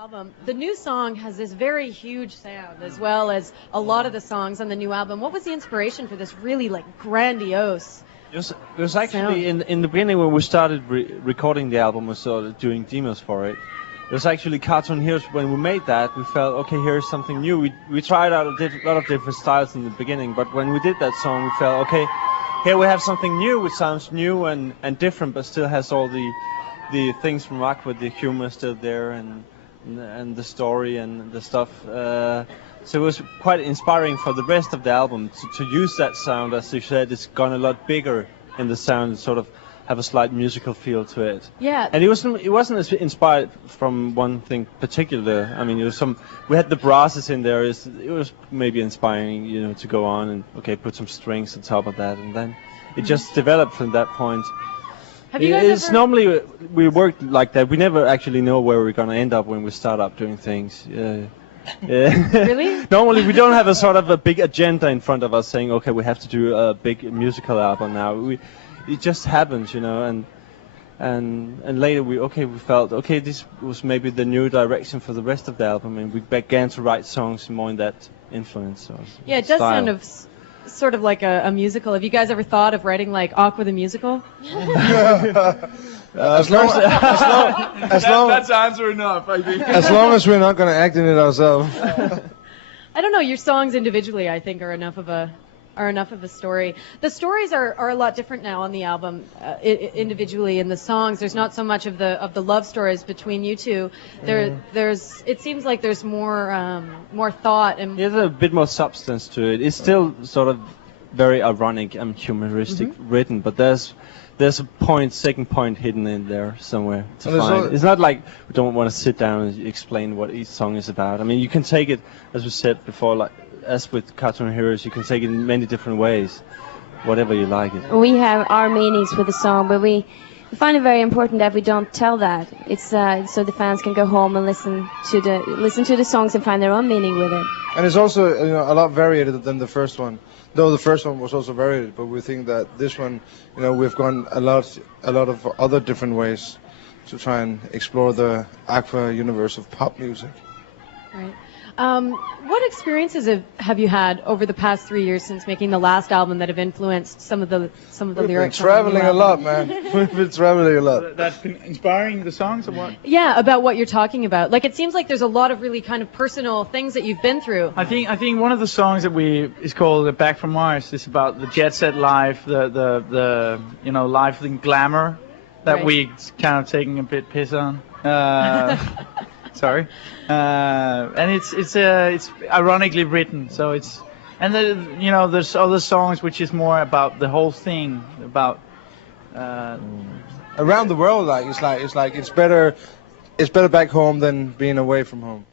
Album. The new song has this very huge sound, as well as a lot of the songs on the new album. What was the inspiration for this really like grandiose? It was actually in the beginning when we started recording the album, we started doing demos for it. It was actually Cartoon Heroes. When we made that, we felt, okay, here's something new. We tried out a lot of different styles in the beginning, but when we did that song, we felt, okay, here we have something new, which sounds new and different, but still has all the things from Aqua, the humor still there, and the story and the stuff. So it was quite inspiring for the rest of the album to use that sound. As you said, it's gone a lot bigger in the sound, and sort of have a slight musical feel to it. Yeah. And it wasn't as inspired from one thing particular. I mean, we had the brasses in there. It was maybe inspiring, to go on and put some strings on top of that, and then it just developed from that point. Have you guys ever... Normally we work like that. We never actually know where we're gonna end up when we start up doing things. Yeah. Really? Normally we don't have a sort of a big agenda in front of us saying, okay, we have to do a big musical album now. It just happens, and later we felt, okay, this was maybe the new direction for the rest of the album, and we began to write songs more in that influence. Yeah, it does sound of sort of like a musical. Have you guys ever thought of writing like Aqua the musical? That's answer enough, I think. As long as we're not going to act in it ourselves. I don't know. Your songs individually, I think, are enough of a story. The stories are a lot different now on the album. Individually in the songs, there's not so much of the love stories between you two. It seems like there's more thought and there's a bit more substance to it. It's still sort of very ironic and humoristic written, but there's a second point hidden in there somewhere to find. It's not like we don't want to sit down and explain what each song is about. I mean, you can take it, as we said before, like as with Cartoon Heroes, you can take it in many different ways, whatever you like it. We have our meanings for the song, but we find it very important that we don't tell that. It's so the fans can go home and listen to the songs and find their own meaning with it. And it's also a lot varied than the first one. Though the first one was also varied, but we think that this one, we've gone a lot of other different ways to try and explore the Aqua universe of pop music. Right. What experiences have you had over the past 3 years since making the last album that have influenced some of the lyrics? We've been traveling a lot, man. We've been traveling a lot. That's been inspiring the songs, or what? Yeah, about what you're talking about. Like, it seems like there's a lot of really kind of personal things that you've been through. I think one of the songs that is called "Back from Mars" is about the jet set life, the life and glamour that we kind of taking a bit piss on. Sorry, and it's ironically written, so it's, and then there's other songs which is more about the whole thing, about around the world. It's better back home than being away from home.